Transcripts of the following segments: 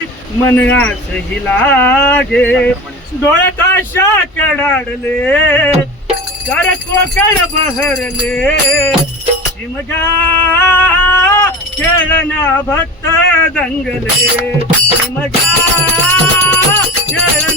मन ही लागे. डोळ्यात आशा कडाडले कर कोकण बहरले. शिमगा खेळना भक्त दंगले. Shimga खेळना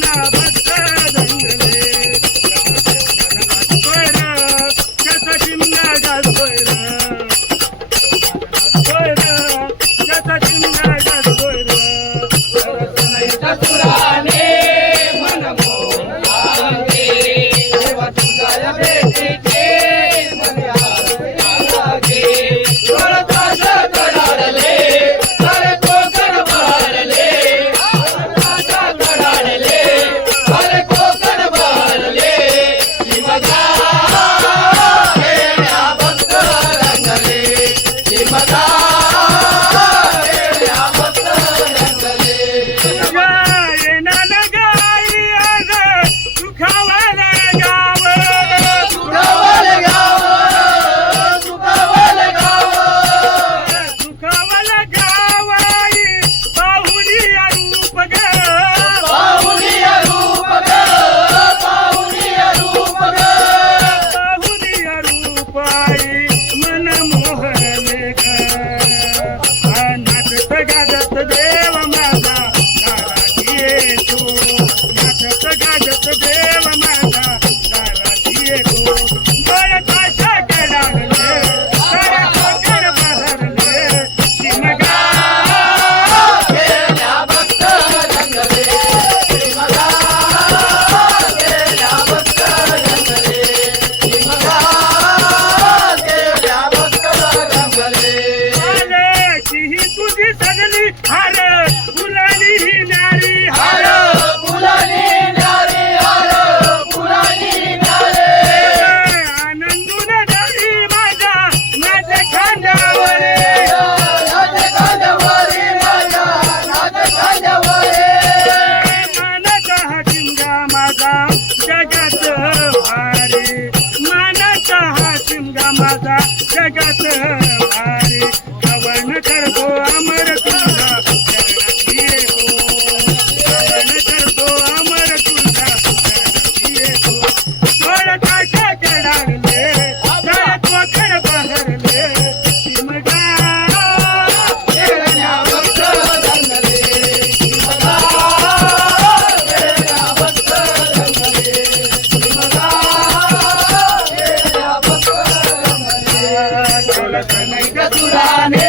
I got the bed. తనైక సురానే